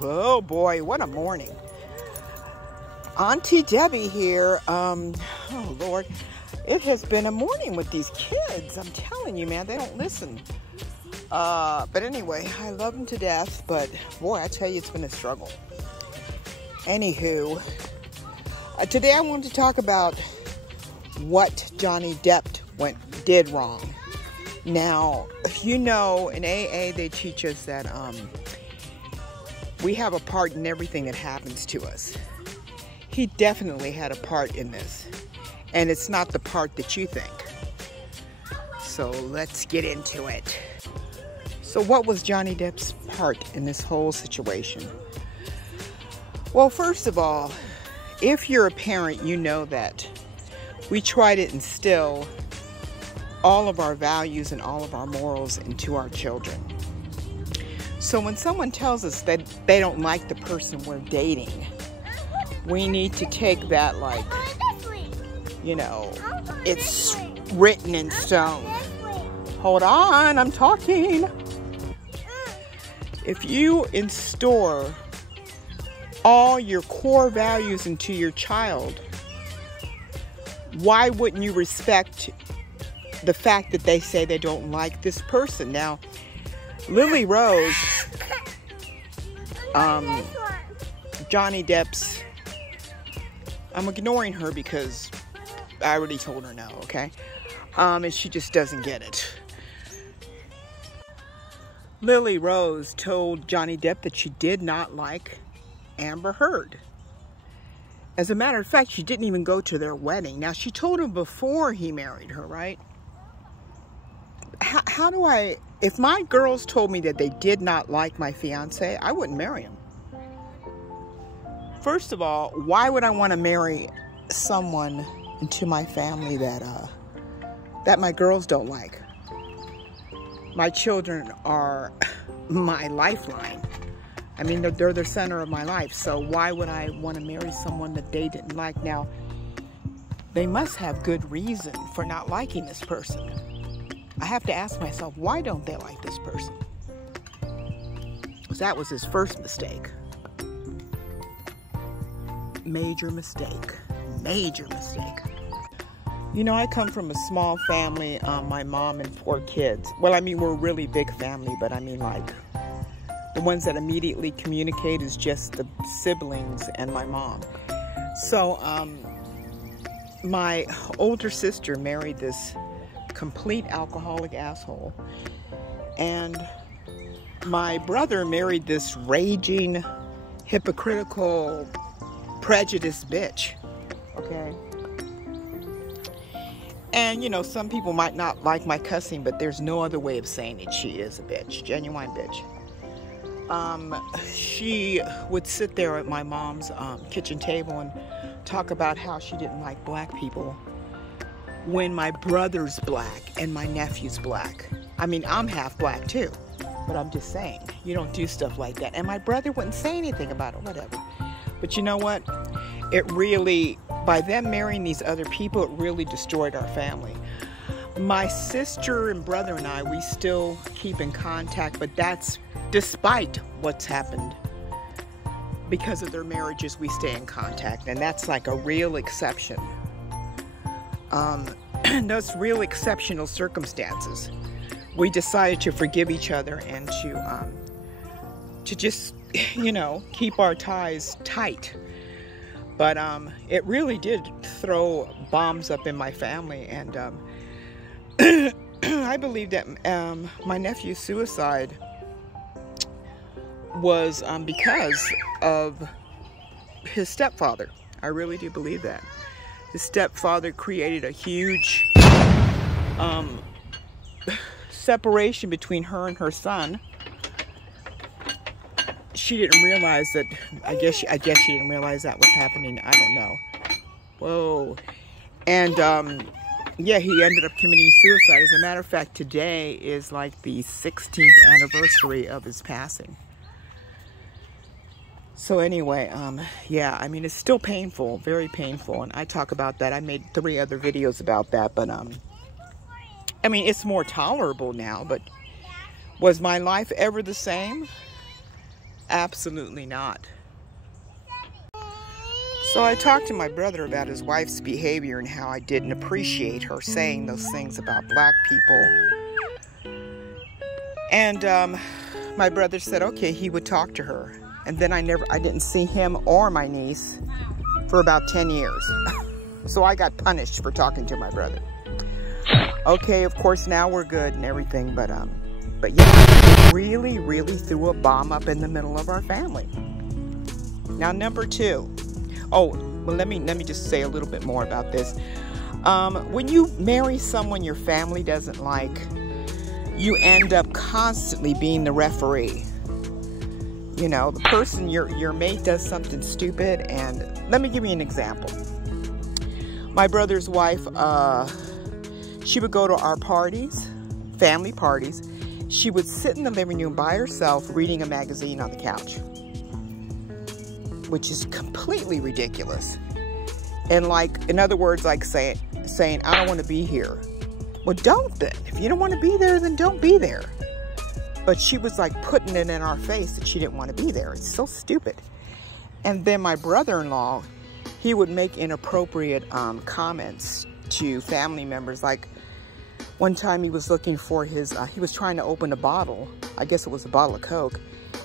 Oh boy, what a morning. Auntie Debbie here. Oh Lord, it has been a morning with these kids. I'm telling you, man, they don't listen. But anyway, I love them to death, but boy, I tell you, it's been a struggle. Anywho, today I wanted to talk about what Johnny Depp did wrong. Now, you know, in AA, they teach us that we have a part in everything that happens to us. He definitely had a part in this, and it's not the part that you think. So let's get into it. So what was Johnny Depp's part in this whole situation? Well, first of all, if you're a parent, you know that we try to instill all of our values and all of our morals into our children. So when someone tells us that they don't like the person we're dating, we need to take that like, you know, it's written in stone. Hold on, I'm talking. If you instill all your core values into your child, why wouldn't you respect the fact that they say they don't like this person? Now, Lily Rose, Johnny Depp's, I'm ignoring her because I already told her no, okay? And she just doesn't get it. Lily Rose told Johnny Depp that she did not like Amber Heard. As a matter of fact, she didn't even go to their wedding. Now, she told him before he married her, right? How do I, if my girls told me that they did not like my fiance, I wouldn't marry him. First of all, why would I want to marry someone into my family that my girls don't like? My children are my lifeline. I mean, they're the center of my life. So why would I want to marry someone that they didn't like? Now, they must have good reason for not liking this person. I have to ask myself, why don't they like this person? Because that was his first mistake. Major mistake. Major mistake. You know, I come from a small family, my mom and 4 kids. Well, I mean, we're a really big family, but I mean, like, the ones that immediately communicate is just the siblings and my mom. So, my older sister married this complete alcoholic asshole, and my brother married this raging, hypocritical, prejudiced bitch, okay? And, you know, some people might not like my cussing, but there's no other way of saying it. She is a bitch, genuine bitch. She would sit there at my mom's kitchen table and talk about how she didn't like black people when my brother's black and my nephew's black. I mean, I'm half black too, but I'm just saying, you don't do stuff like that. And my brother wouldn't say anything about it, whatever. But you know what? It really, by them marrying these other people, it really destroyed our family. My sister and brother and I, we still keep in contact, but that's despite what's happened. Because of their marriages, we stay in contact, and that's like a real exception. Those real exceptional circumstances, we decided to forgive each other and to just, you know, keep our ties tight. But it really did throw bombs up in my family, and I believe that my nephew's suicide was because of his stepfather. I really do believe that. His stepfather created a huge separation between her and her son. She didn't realize that, I guess she didn't realize that was happening. I don't know. Whoa. And yeah, he ended up committing suicide. As a matter of fact, today is like the 16th anniversary of his passing. So anyway, yeah, I mean, it's still painful, very painful. And I talk about that. I made 3 other videos about that, but I mean, it's more tolerable now, but was my life ever the same? Absolutely not. So I talked to my brother about his wife's behavior and how I didn't appreciate her saying those things about black people. And my brother said, okay, he would talk to her. And then I didn't see him or my niece for about 10 years. So I got punished for talking to my brother. Okay, of course, now we're good and everything, but yeah, really, really threw a bomb up in the middle of our family. Now, number 2. Oh, well, let me just say a little bit more about this. When you marry someone your family doesn't like, you end up constantly being the referee. You know, the person, your mate does something stupid, and let me give you an example. My brother's wife, she would go to our parties, family parties. She would sit in the living room by herself reading a magazine on the couch, which is completely ridiculous. And like, in other words, like saying, I don't want to be here. Well, don't then. If you don't want to be there, then don't be there. But she was like putting it in our face that she didn't want to be there. It's so stupid. And then my brother-in-law, he would make inappropriate comments to family members. Like one time he was looking for his, he was trying to open a bottle. I guess it was a bottle of Coke.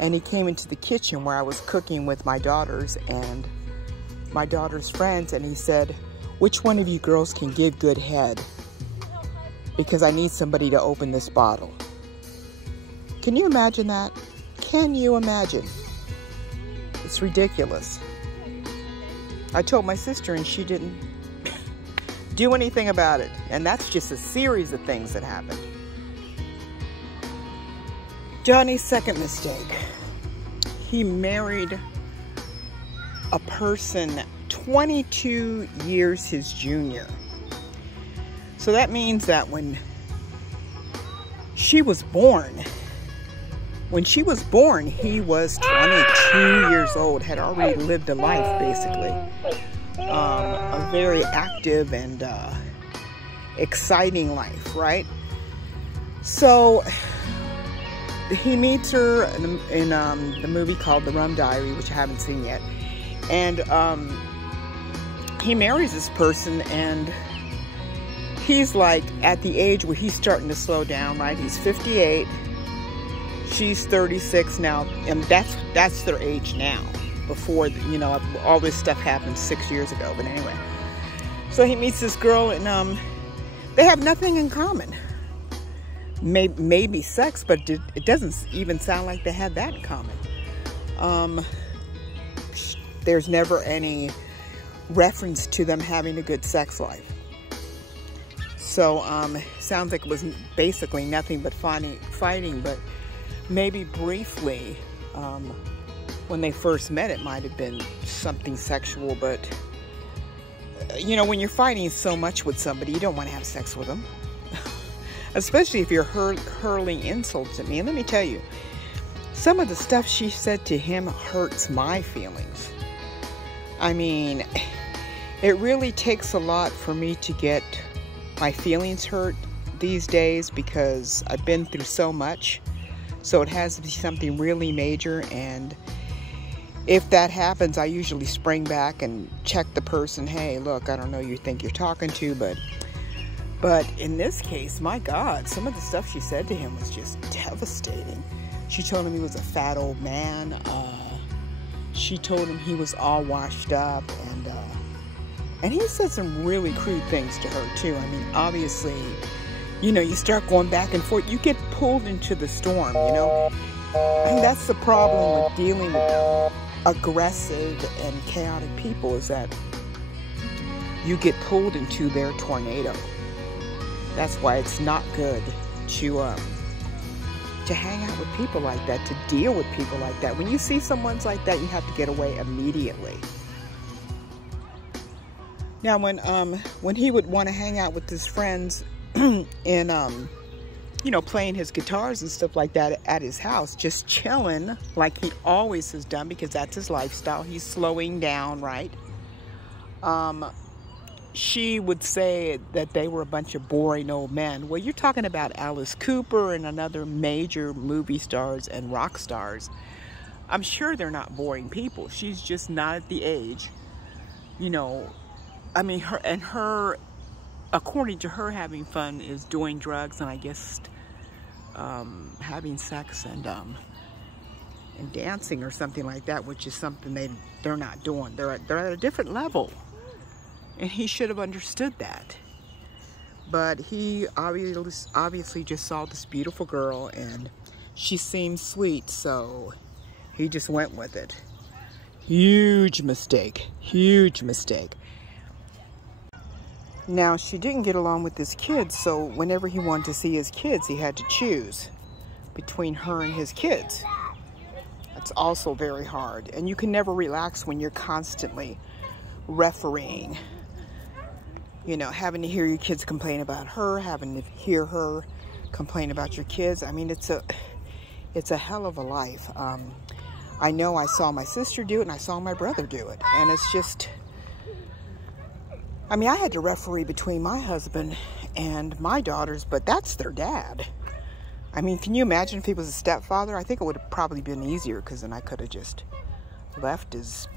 And he came into the kitchen where I was cooking with my daughters and my daughter's friends. And he said, which one of you girls can give good head? Because I need somebody to open this bottle. Can you imagine that? Can you imagine? It's ridiculous. I told my sister and she didn't do anything about it. And that's just a series of things that happened. Johnny's second mistake. He married a person 22 years his junior. So that means that when she was born, he was 22 years old, had already lived a life, basically. A very active and exciting life, right? So he meets her in the movie called The Rum Diary, which I haven't seen yet. And he marries this person, and he's like at the age where he's starting to slow down, right? He's 58. She's 36 now, and that's their age now. Before, you know, all this stuff happened 6 years ago. But anyway, so he meets this girl, and they have nothing in common. Maybe sex, but it doesn't even sound like they had that in common. There's never any reference to them having a good sex life. So sounds like it was basically nothing but fighting, but maybe briefly, when they first met, it might have been something sexual, but you know, when you're fighting so much with somebody, you don't want to have sex with them. Especially if you're hurling insults at me. And let me tell you, some of the stuff she said to him hurts my feelings. I mean, it really takes a lot for me to get my feelings hurt these days because I've been through so much. So it has to be something really major, and if that happens, I usually spring back and check the person. Hey, look, I don't know who you think you're talking to, but in this case, my God, some of the stuff she said to him was just devastating. She told him he was a fat old man. She told him he was all washed up, and he said some really crude things to her too. I mean, obviously, you know, you start going back and forth, you get pulled into the storm, you know. And that's the problem with dealing with aggressive and chaotic people, is that you get pulled into their tornado. That's why it's not good to hang out with people like that, to deal with people like that. When you see someone's like that, you have to get away immediately. Now, when he would want to hang out with his friends and you know, playing his guitars and stuff like that at his house, just chilling like he always has done, because that's his lifestyle. He's slowing down, right? She would say that they were a bunch of boring old men. Well, you're talking about Alice Cooper and another major movie stars and rock stars. I'm sure they're not boring people. She's just not at the age, you know. I mean, her, according to her, having fun is doing drugs and I guess having sex and dancing or something like that, which is something they're not doing. They're at a different level, and he should have understood that. But he obviously just saw this beautiful girl and she seemed sweet, so he just went with it. Huge mistake. Huge mistake. Now, she didn't get along with his kids, so whenever he wanted to see his kids, he had to choose between her and his kids. That's also very hard. And you can never relax when you're constantly refereeing. You know, having to hear your kids complain about her, having to hear her complain about your kids. I mean, it's a hell of a life. I know I saw my sister do it and I saw my brother do it. And it's just, I mean, I had to referee between my husband and my daughters, but that's their dad. I mean, can you imagine if he was a stepfather? I think it would have probably been easier because then I could have just left his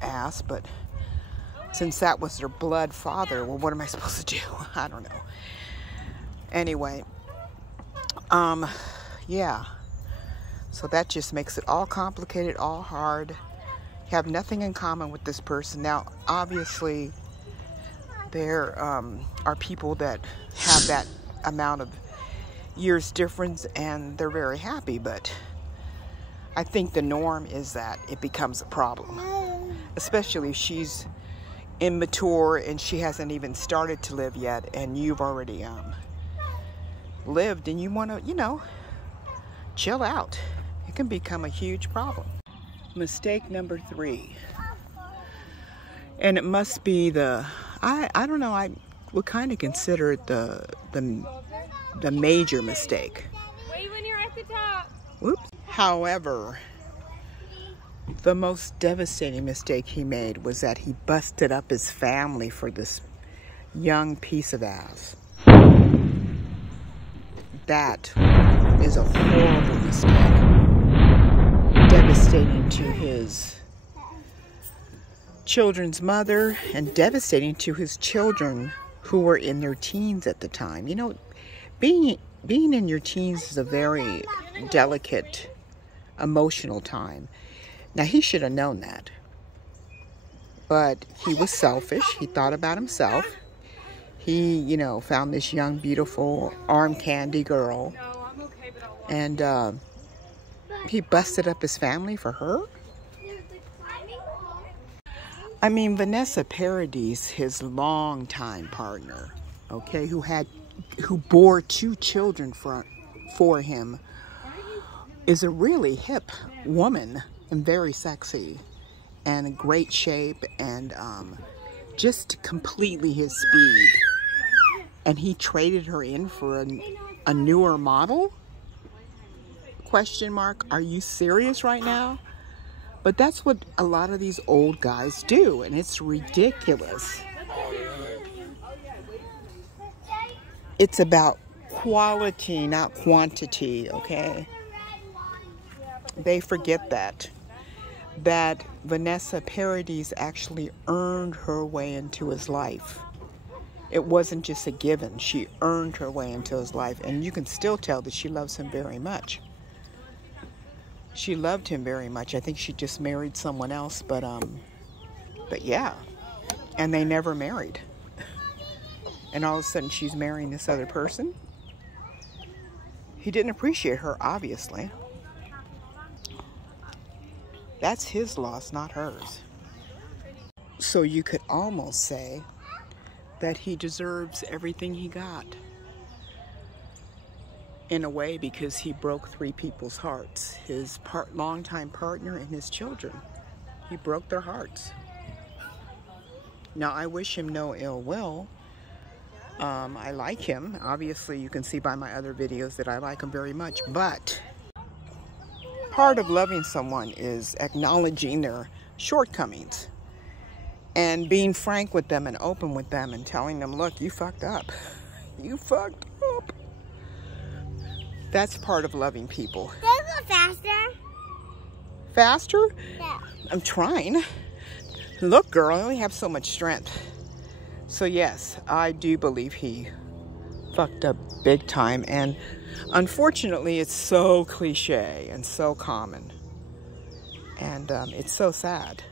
ass, but since that was their blood father, well, what am I supposed to do? I don't know. Anyway, yeah. So that just makes it all complicated, all hard. You have nothing in common with this person. Now, obviously, there are people that have that amount of years difference and they're very happy, but I think the norm is that it becomes a problem, especially if she's immature and she hasn't even started to live yet and you've already lived and you want to, you know, chill out. It can become a huge problem. Mistake number 3, and it must be I don't know, I would kind of consider it the major mistake. Wait when you're at the top. Whoops. However, the most devastating mistake he made was that he busted up his family for this young piece of ass. That is a horrible mistake. Devastating to his children's mother and devastating to his children who were in their teens at the time. You know, being in your teens is a very delicate, emotional time. Now, he should have known that. But he was selfish. He thought about himself. He, you know, found this young, beautiful, arm candy girl. And he busted up his family for her? I mean, Vanessa Paradis, his longtime partner, okay, who bore 2 children for him, is a really hip woman and very sexy and in great shape and just completely his speed. And he traded her in for a newer model? Question mark. Are you serious right now? But that's what a lot of these old guys do, and it's ridiculous. It's about quality, not quantity, okay? They forget that Vanessa Paradis actually earned her way into his life. It wasn't just a given. She earned her way into his life, and you can still tell that she loves him very much. She loved him very much. I think she just married someone else, but yeah. And they never married. And all of a sudden she's marrying this other person. He didn't appreciate her, obviously. That's his loss, not hers. So you could almost say that he deserves everything he got. In a way, because he broke 3 people's hearts. His longtime partner and his children. He broke their hearts. Now, I wish him no ill will. I like him. Obviously, you can see by my other videos that I like him very much. But part of loving someone is acknowledging their shortcomings. And being frank with them and open with them and telling them, look, you fucked up. You fucked up. That's part of loving people. Can I go faster? Faster? Yeah. I'm trying. Look, girl, I only have so much strength. So yes, I do believe he fucked up big time. And unfortunately, it's so cliche and so common. And it's so sad.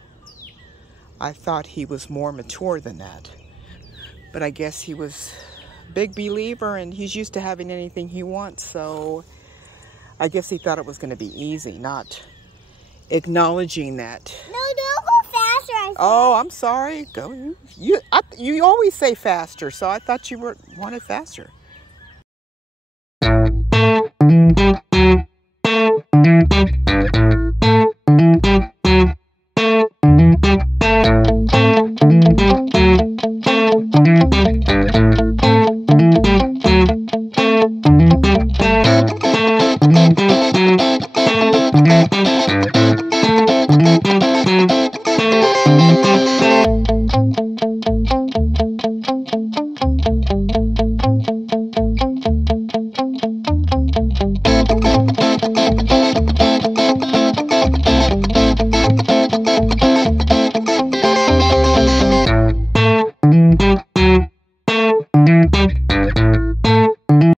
I thought he was more mature than that. But I guess he was a big believer and he's used to having anything he wants. So I guess he thought it was going to be easy, not acknowledging that. No, don't go faster. Oh, I'm sorry. Go. You always say faster, so I thought you wanted faster.